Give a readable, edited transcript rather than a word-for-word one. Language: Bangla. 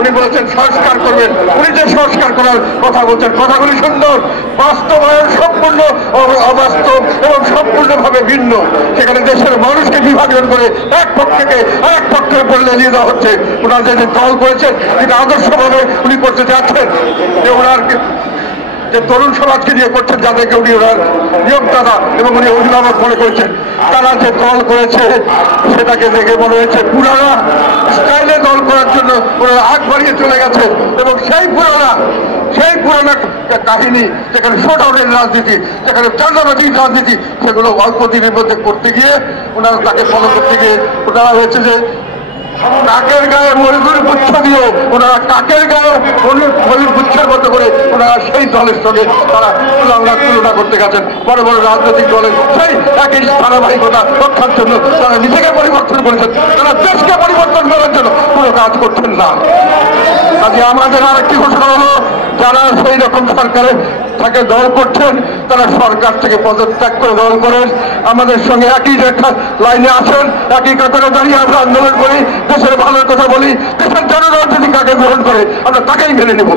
উনি বলেছেন সংস্কার করবেন। উনি যে সংস্কার করার কথা বলছেন, কথাগুলি সুন্দর, বাস্তবায়ন সম্পূর্ণ অবাস্তব এবং সম্পূর্ণভাবে ভিন্ন। সেখানে দেশের মানুষকে বিভাজন করে এক পক্ষকে আরেক পক্ষের উপর লেলিয়ে দেওয়া হচ্ছে। ওনার যে দল করেছেন এটা আদর্শভাবে উনি করতে চাচ্ছেন যে ওনার যে তরুণ সমাজকে নিয়ে করছেন, যাদেরকে উনি ওনার নিয়োগদাতা এবং উনি অভিভাবক মনে করেছেন, তারা যে দল করেছে সেটাকে দেখে মনে হয়েছে পুরানা স্টাইলে দল করার জন্য ওনারা আগ বাড়িয়ে চলে গেছেন। এবং সেই পুরানা কাহিনী, যেখানে শোডাউনের রাজনীতি, যেখানে চাঁদাবাজির রাজনীতি, সেগুলো অল্প দিনের মধ্যে করতে গিয়ে ওনারা তাকে ফলো করতে গিয়ে ওনারা হয়েছে যে কাকের গায়ে ময়ূর গুচ্ছ দিয়ে ওনারা কাকের গায়ে ময়ূর গুচ্ছের মতো করে ওনারা সেই দলের সঙ্গে তারা তুলনা করতে গেছেন। বড় বড় রাজনৈতিক দলের সেই একই ধারাবাহিকতা রক্ষার জন্য তারা নিজেকে পরিবর্তন করেছেন, তারা দেশকে পরিবর্তন করার জন্য কোনো কাজ করছেন না। কাজে আমাদের আরেকটি ঘোষণা হলো, যারা সেই রকম সরকারের তাকে দল করছেন তারা সরকার থেকে পদত্যাগ করে দল করেন, আমাদের সঙ্গে একই লাইনে আসেন, একই কাতারে দাঁড়িয়ে আমরা আন্দোলন করি, দেশের ভালোর কথা বলি, দেশের জনগণ যদি কাকে গ্রহণ করে আমরা তাকেই মেনে নেব।